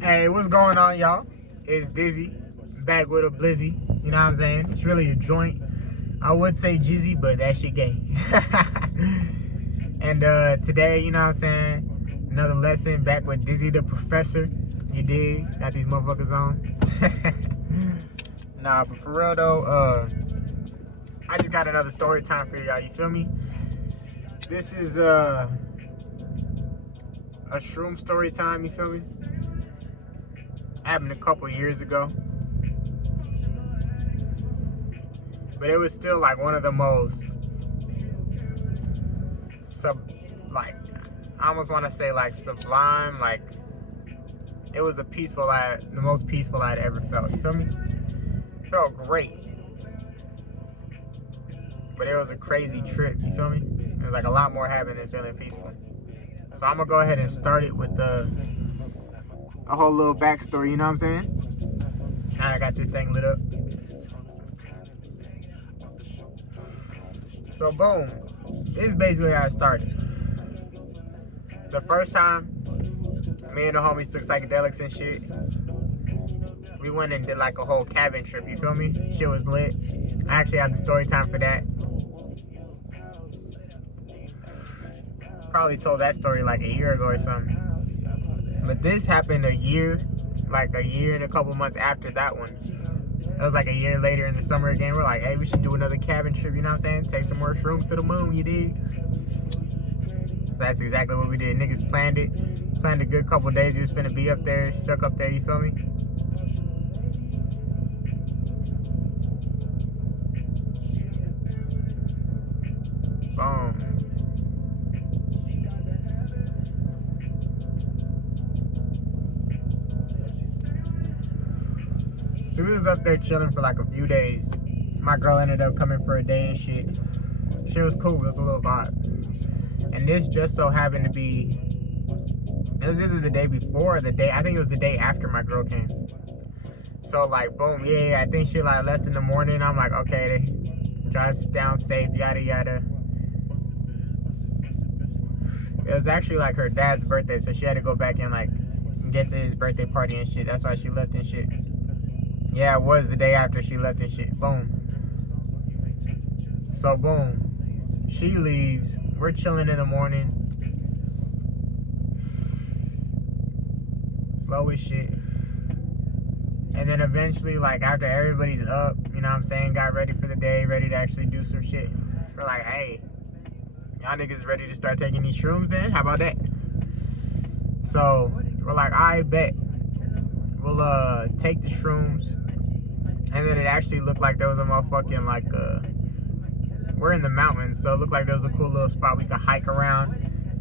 Hey, what's going on, y'all? It's Dizzy, back with a blizzy. You know what I'm saying? It's really a joint. I would say Jizzy, but that shit gay. And today, you know what I'm saying? Another lesson back with Dizzy the Professor. You dig? Got these motherfuckers on. Nah, but for real though, I just got another story time for y'all. You feel me? This is a shroom story time. You feel me? Happened a couple years ago. But it was still like one of the most I almost want to say like sublime, like it was the most peaceful I'd ever felt. You feel me? It felt great, but it was a crazy trip. You feel me? There's like a lot more happening than feeling peaceful. So I'm gonna go ahead and start it with a whole little backstory. You know what I'm saying? And I got this thing lit up. So boom, this is basically how it started. The first time, me and the homies took psychedelics and shit. We went and did like a whole cabin trip, you feel me? Shit was lit. I actually had the story time for that. Probably told that story like a year ago or something. But this happened a year and a couple months after that one. It was like a year later in the summer again. We're like, hey, we should do another cabin trip, you know what I'm saying? Take some more shrooms to the moon, you dig? So that's exactly what we did. Niggas planned it. Planned a good couple days. We was finna be up there, stuck up there, you feel me? Boom. So we was up there chilling for like a few days. My girl ended up coming for a day and shit. Shit was cool. It was a little vibe. And this just so happened to be, it was either the day before or I think it was the day after my girl came. So like, boom, yeah, I think she like left in the morning. I'm like, okay, drive down safe, yada yada. It was actually like her dad's birthday, so she had to go back and like get to his birthday party and shit. That's why she left and shit. Yeah, it was the day after she left and shit. Boom. So boom, she leaves. We're chilling in the morning. Slow as shit. And then eventually, like after everybody's up, you know what I'm saying, got ready for the day, ready to actually do some shit. We're like, hey, y'all niggas ready to start taking these shrooms then? How about that? So we're like, I bet we'll take the shrooms. And then it actually looked like there was a motherfucking like we're in the mountains, so it looked like there was a cool little spot we could hike around.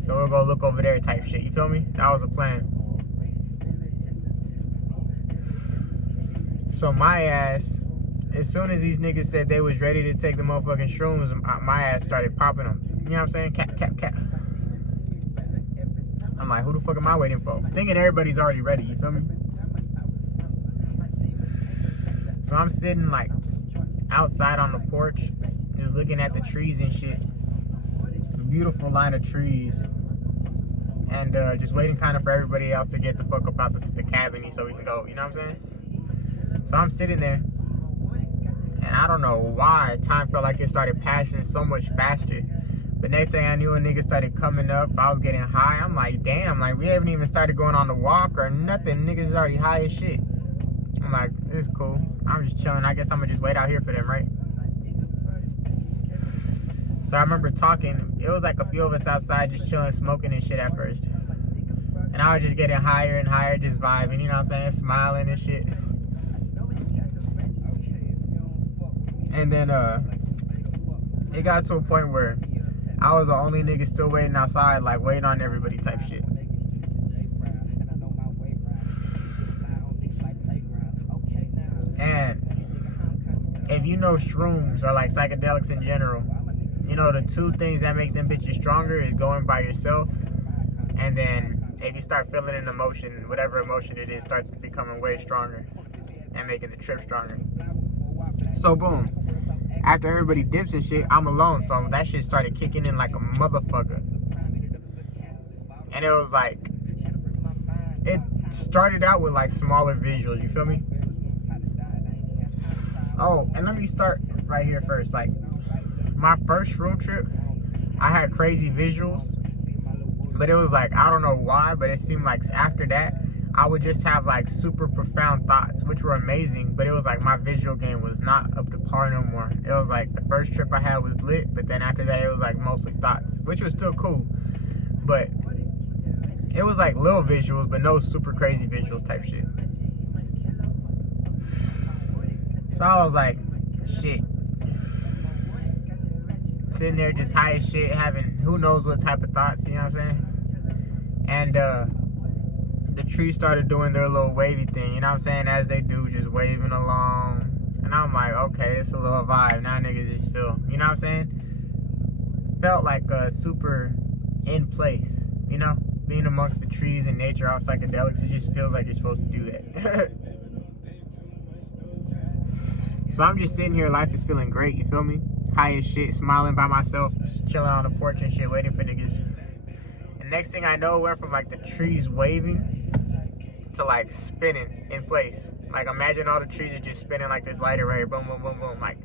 So we'll go look over there type shit, you feel me? That was the plan. So my ass, as soon as these niggas said they was ready to take the motherfucking shrooms, my ass started popping them. You know what I'm saying? Cap. I'm like, who the fuck am I waiting for? Thinking everybody's already ready, you feel me? So I'm sitting like outside on the porch, just looking at the trees and shit. Beautiful line of trees. And just waiting kind of for everybody else to get the fuck up out the cabin so we can go, you know what I'm saying? So I'm sitting there, and I don't know why time felt like it started passing so much faster. But next thing I knew, a nigga started coming up. I was getting high. I'm like, damn, like we haven't even started going on the walk or nothing. Niggas is already high as shit. I'm like, this is cool. I'm just chilling. I guess I'm gonna just wait out here for them, right? So I remember talking. It was like a few of us outside just chilling, smoking and shit at first. And I was just getting higher and higher, just vibing, you know what I'm saying? Smiling and shit. And then it got to a point where I was the only nigga still waiting outside, like waiting on everybody type shit. And if you know shrooms or like psychedelics in general, you know the two things that make them bitches stronger is going by yourself, and then if you start feeling an emotion, whatever emotion it is starts becoming way stronger and making the trip stronger. So boom, after everybody dips and shit, I'm alone, so that shit started kicking in like a motherfucker. And it was like, started out with like smaller visuals, you feel me? Oh, and let me start right here first. Like, my first road trip, I had crazy visuals, but it was like, I don't know why, but it seemed like after that, I would just have like super profound thoughts, which were amazing, but it was like my visual game was not up to par no more. It was like the first trip I had was lit, but then after that, it was like mostly thoughts, which was still cool, but it was like little visuals, but no super crazy visuals type shit. So I was like, shit. Sitting there just high as shit, having who knows what type of thoughts, you know what I'm saying? And the trees started doing their little wavy thing, you know what I'm saying? As they do, just waving along. And I'm like, okay, it's a little vibe. Now niggas just feel, you know what I'm saying? Felt like super in place, you know? Being amongst the trees and nature off psychedelics, it just feels like you're supposed to do that. So I'm just sitting here, life is feeling great, you feel me? High as shit, smiling by myself, chilling on the porch and shit, waiting for niggas. And next thing I know, it went from like the trees waving to like spinning in place. Like imagine all the trees are just spinning like this lighter right here, boom, boom, boom, boom. Like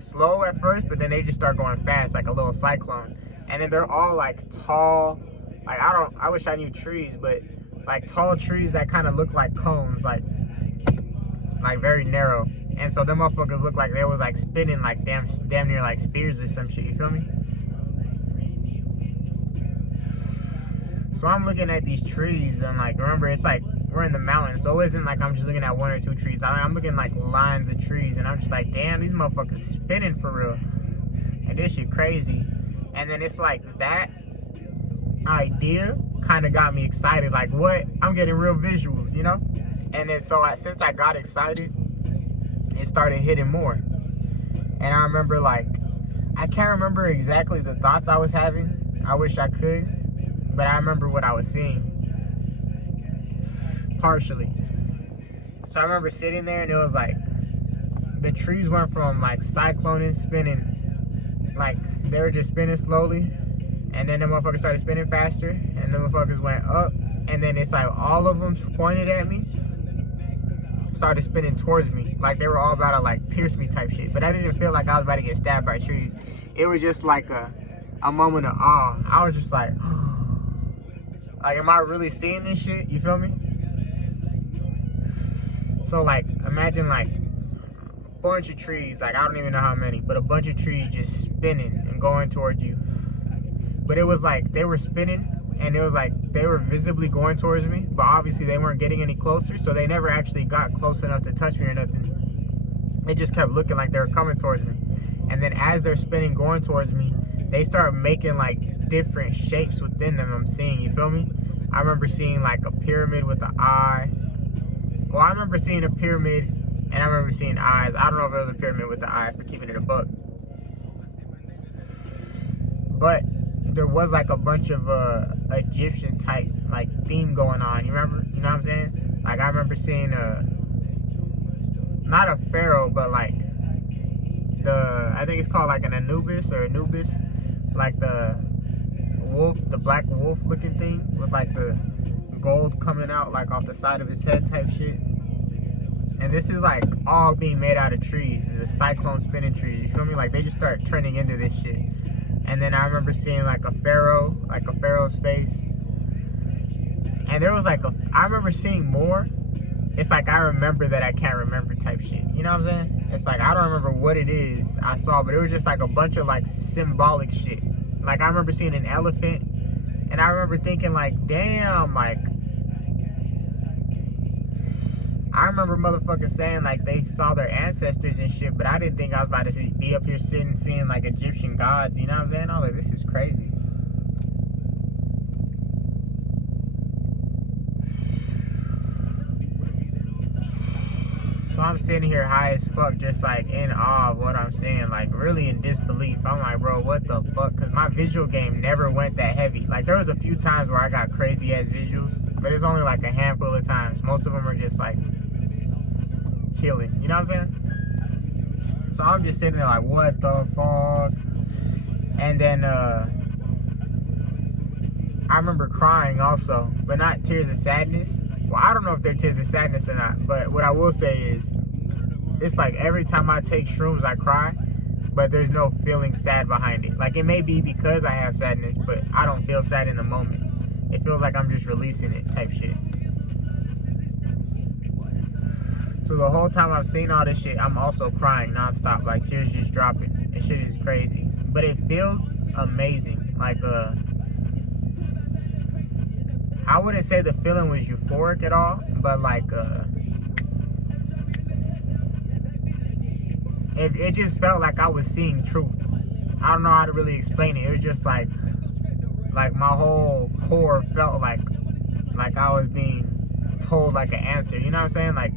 slow at first, but then they just start going fast, like a little cyclone. And then they're all like tall, like I wish I knew trees, but like tall trees that kind of look like cones, like very narrow. And so them motherfuckers look like they was like spinning like damn near like spears or some shit, you feel me? So I'm looking at these trees and like, remember it's like, we're in the mountains, so it isn't like I'm just looking at one or two trees. I'm looking like lines of trees and I'm just like, damn, these motherfuckers spinning for real. And this shit crazy. And then it's like that idea kind of got me excited. Like what? I'm getting real visuals, you know? And then so since I got excited, it started hitting more. And I remember like, I can't remember exactly the thoughts I was having. I wish I could, but I remember what I was seeing. Partially. So I remember sitting there and it was like, the trees went from like cycloning, spinning, like they were just spinning slowly. And then the motherfuckers started spinning faster and the motherfuckers went up. And then it's like all of them pointed at me, started spinning towards me, like they were all about to like pierce me type shit. But I didn't feel like I was about to get stabbed by trees. It was just like a moment of awe. I was just like, am I really seeing this shit? You feel me? So like, imagine like a bunch of trees, like I don't even know how many, but a bunch of trees just spinning and going towards you. But it was like they were spinning and it was like they were visibly going towards me, but obviously they weren't getting any closer, so they never actually got close enough to touch me or nothing. They just kept looking like they were coming towards me. And then as they're spinning going towards me, they start making like different shapes within them. I'm seeing, you feel me? I remember seeing like a pyramid with an eye. Well, I remember seeing a pyramid and I remember seeing eyes. I don't know if it was a pyramid with the eye, for keeping it a buck. But there was like a bunch of Egyptian type like theme going on. You remember? You know what I'm saying? Like I remember seeing not a pharaoh, but like I think it's called like an Anubis, like the wolf, the black wolf looking thing with like the gold coming out like off the side of his head type shit. And this is like all being made out of trees, the cyclone spinning trees, you feel me? Like they just start turning into this shit. And then I remember seeing like a pharaoh, like a pharaoh's face. And there was like I remember seeing more. It's like I remember that I can't remember type shit. You know what I'm saying? It's like I don't remember what it is I saw, but it was just like a bunch of like symbolic shit. Like I remember seeing an elephant and I remember thinking like, damn, like I remember motherfuckers saying like they saw their ancestors and shit, but I didn't think I was about to be up here sitting seeing like Egyptian gods, you know what I'm saying? I was like, this is crazy. So I'm sitting here high as fuck, just like in awe of what I'm seeing, like really in disbelief. I'm like, bro, what the fuck? Because my visual game never went that heavy. Like there was a few times where I got crazy ass visuals, but it's only like a handful of times. Most of them are just like killing, you know what I'm saying? So I'm just sitting there like, what the fuck? And then I remember crying also, but not tears of sadness. well, I don't know if they're tears of sadness or not, but what I will say is, it's like every time I take shrooms, I cry, but there's no feeling sad behind it. Like, it may be because I have sadness, but I don't feel sad in the moment. It feels like I'm just releasing it type shit. So the whole time I'm seeing all this shit, I'm also crying nonstop. Like, tears just dropping. This shit is crazy. But it feels amazing. Like, I wouldn't say the feeling was euphoric at all, but like, it just felt like I was seeing truth. I don't know how to really explain it. It was just like my whole core felt like I was being told like an answer. You know what I'm saying? Like,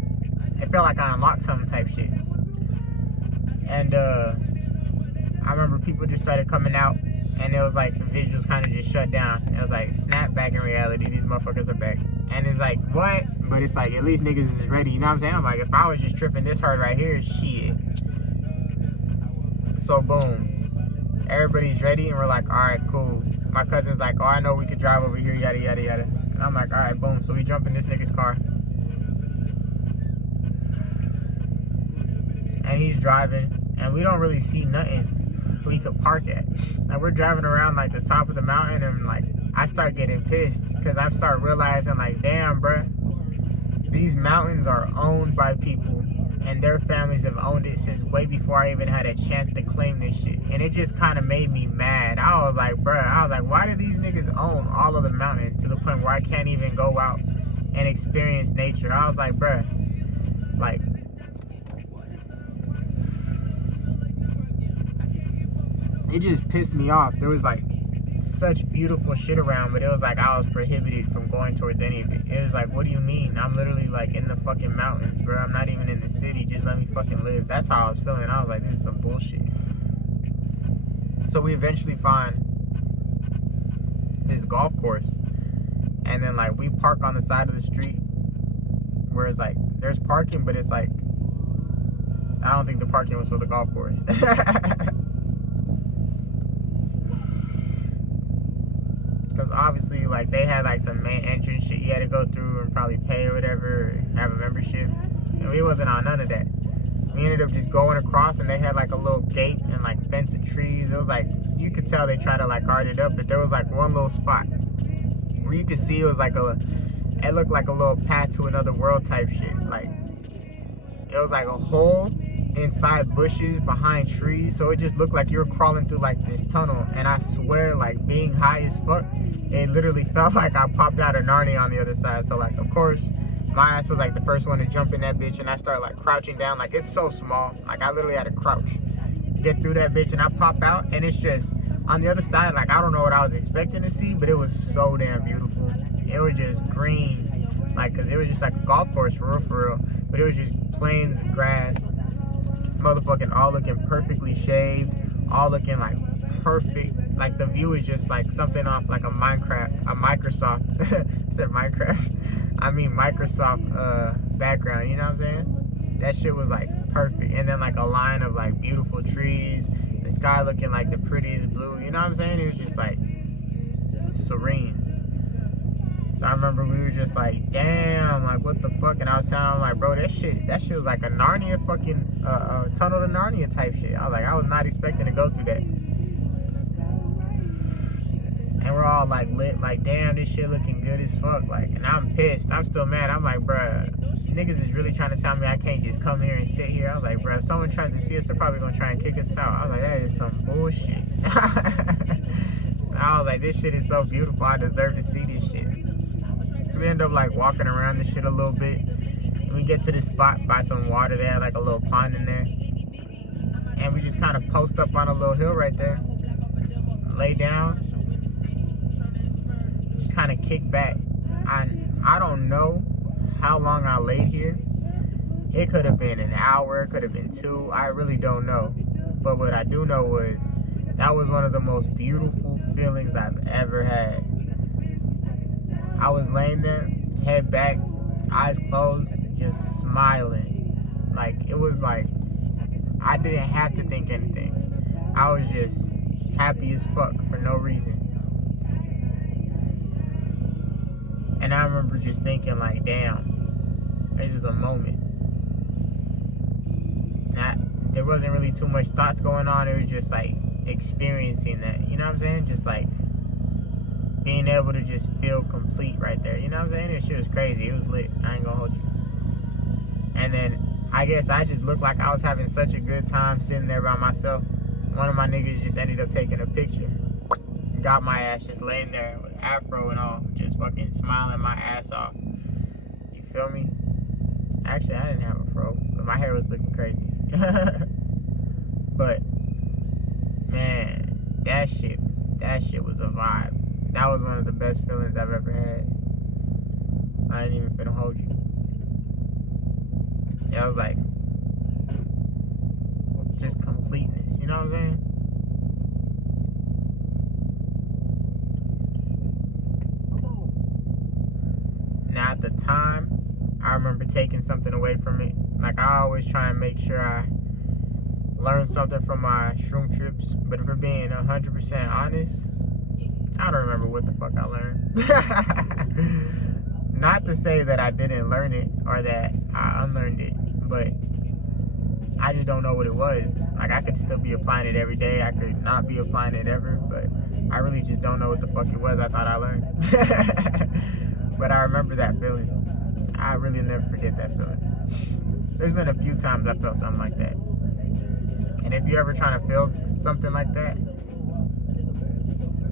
it felt like I unlocked some type shit. And I remember people just started coming out, and it was like the visuals kind of just shut down. It was like, snap back in reality. These motherfuckers are back. And it's like, what? But it's like, at least niggas is ready. You know what I'm saying? I'm like, if I was just tripping this hard right here, shit. So boom, everybody's ready, and we're like, all right, cool. My cousin's like, oh, I know we could drive over here, yada yada yada. And I'm like, all right, boom. So we jump in this nigga's car, and he's driving, and we don't really see nothing we could park at. And we're driving around like the top of the mountain, and like, I start getting pissed because I start realizing like, damn, bruh, these mountains are owned by people, and their families have owned it since way before I even had a chance to claim this shit. And it just kind of made me mad. I was like, bruh, why do these niggas own all of the mountains to the point where I can't even go out and experience nature? I was like, bruh, like, it just pissed me off. There was like such beautiful shit around, but it was like I was prohibited from going towards any of it. It was like, what do you mean? I'm literally like in the fucking mountains, bro. I'm not even in the city. Just let me fucking live. That's how I was feeling. I was like, this is some bullshit. So we eventually find this golf course, and then like we park on the side of the street where it's like there's parking, but it's like, I don't think the parking was for the golf course. Because obviously, like, they had like some main entrance shit you had to go through and probably pay or whatever, or have a membership. And we wasn't on none of that. We ended up just going across, and they had like a little gate and like fence of trees. It was like, you could tell they tried to like guard it up, but there was like one little spot where you could see it was like it looked like a little path to another world type shit. Like, it was like a hole inside bushes behind trees, so it just looked like you were crawling through like this tunnel. And I swear, like, being high as fuck, it literally felt like I popped out of Narnia on the other side. So like, of course, my ass was like the first one to jump in that bitch, and I started like crouching down. Like, it's so small, like I literally had to crouch, get through that bitch, and I pop out, and it's just on the other side. Like, I don't know what I was expecting to see, but it was so damn beautiful. It was just green, like, cause it was just like a golf course for real, but it was just plains grass, motherfucking all looking perfectly shaved, all looking like perfect. Like, the view is just like something off like a Microsoft I said Minecraft, I mean Microsoft background, you know what I'm saying? That shit was like perfect. And then like a line of like beautiful trees, the sky looking like the prettiest blue, you know what I'm saying? It was just like serene. So I remember we were just like, damn, like, what the fuck? And I was telling him, like, bro, that shit was like a Narnia fucking tunnel to Narnia type shit. I was like, I was not expecting to go through that. And we're all like lit, like, damn, this shit looking good as fuck. Like, and I'm pissed. I'm still mad. I'm like, bruh, niggas is really trying to tell me I can't just come here and sit here. I was like, bruh, if someone tries to see us, they're probably gonna try and kick us out. I was like, that is some bullshit. I was like, this shit is so beautiful. I deserve to see this shit. So we end up like walking around this shit a little bit, and we get to this spot by some water. They had like a little pond in there, and we just kind of post up on a little hill right there, lay down, just kind of kick back. I don't know how long I laid here. It could have been an hour, it could have been 2. I really don't know. But what I do know was that was one of the most beautiful feelings I've ever had. I was laying there, head back, eyes closed, just smiling. Like, it was like I didn't have to think anything. I was just happy as fuck for no reason. And And I remember just thinking like, damn, this is a moment. There wasn't really too much thoughts going on. It was just like experiencing that, you know what I'm saying? Just like being able to just feel complete right there, you know what I'm saying? This shit was crazy. It was lit. I ain't gonna hold you. And then I guess I just looked like I was having such a good time sitting there by myself. One of my niggas just ended up taking a picture. Got my ass just laying there with afro and all, just fucking smiling my ass off. You feel me? Actually, I didn't have a fro, but my hair was looking crazy. But man, that shit was a vibe. That was one of the best feelings I've ever had. I ain't even finna hold you. Yeah, I was like, just completeness, you know what I'm saying? Now at the time, I remember taking something away from it. Like I always try and make sure I learn something from my shroom trips. But if we're being 100% honest, I don't remember what the fuck I learned. Not to say that I didn't learn it or that I unlearned it, but I just don't know what it was. Like I could still be applying it every day. I could not be applying it ever, but I really just don't know what the fuck it was I thought I learned. But I remember that feeling. I really never forget that feeling. There's been a few times I felt something like that. And if you're ever trying to feel something like that,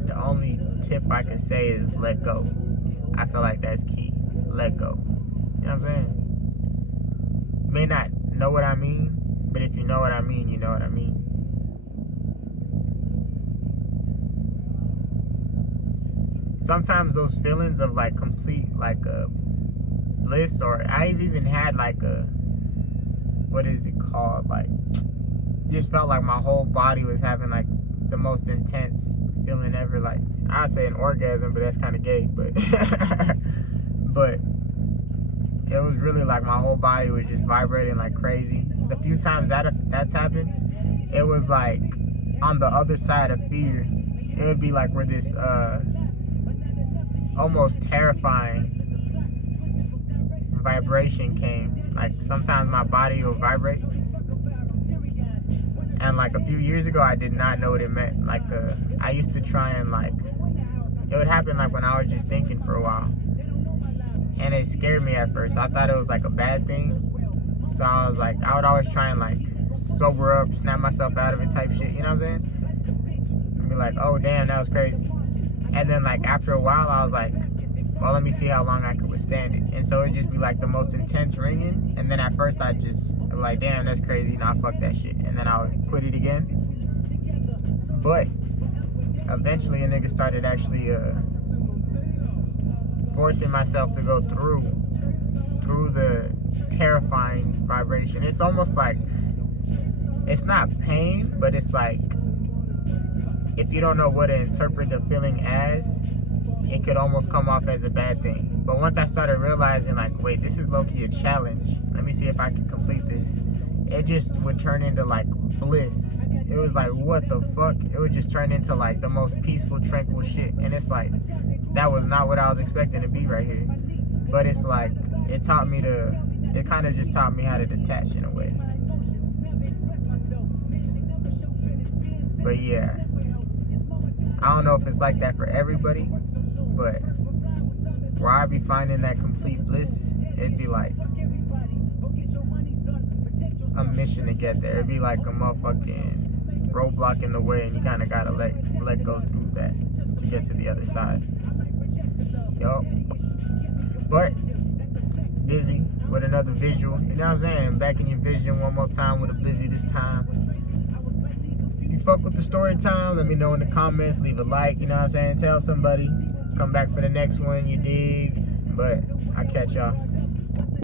the only tip I could say is let go. I feel like that's key. Let go. You know what I'm saying? You may not know what I mean, but if you know what I mean, you know what I mean. Sometimes those feelings of like complete like a bliss, or I've even had like a, what is it called, like just felt like my whole body was having like the most intense feeling ever. Like I say an orgasm, but that's kind of gay, but but it was really like my whole body was just vibrating like crazy. The few times that's happened, it was like on the other side of fear. It would be like where this almost terrifying vibration came. Like sometimes my body will vibrate, and like a few years ago I did not know what it meant. Like I used to try and like, it would happen like when I was just thinking for a while, and it scared me at first. I thought it was like a bad thing, so I was like, I would always try and like sober up, snap myself out of it type shit, you know what I'm saying? And be like, oh damn, that was crazy. And then like after a while I was like, well, let me see how long I could withstand it. And so it'd just be like the most intense ringing, and then at first I just like, damn, that's crazy, nah, fuck that shit, and then I would quit it again. But eventually a nigga started actually forcing myself to go through the terrifying vibration. It's almost like, it's not pain, but it's like, if you don't know what to interpret the feeling as, it could almost come off as a bad thing. But once I started realizing like, wait, this is low-key a challenge, let me see if I can complete this, it just would turn into like bliss. It was like, what the fuck? It would just turn into like the most peaceful, tranquil shit. And it's like, that was not what I was expecting to be right here. But it's like, it kind of just taught me how to detach in a way. But yeah, I don't know if it's like that for everybody, but where I be finding that complete bliss, it'd be like a mission to get there. It'd be like a motherfucking roadblock in the way, and you kind of gotta let go through that to get to the other side. Yup. But Blizzy with another visual, you know what I'm saying? Back in your vision one more time with a Blizzy this time. If you fuck with the story time, let me know in the comments, leave a like, you know what I'm saying? Tell somebody, come back for the next one, you dig? But I'll catch y'all.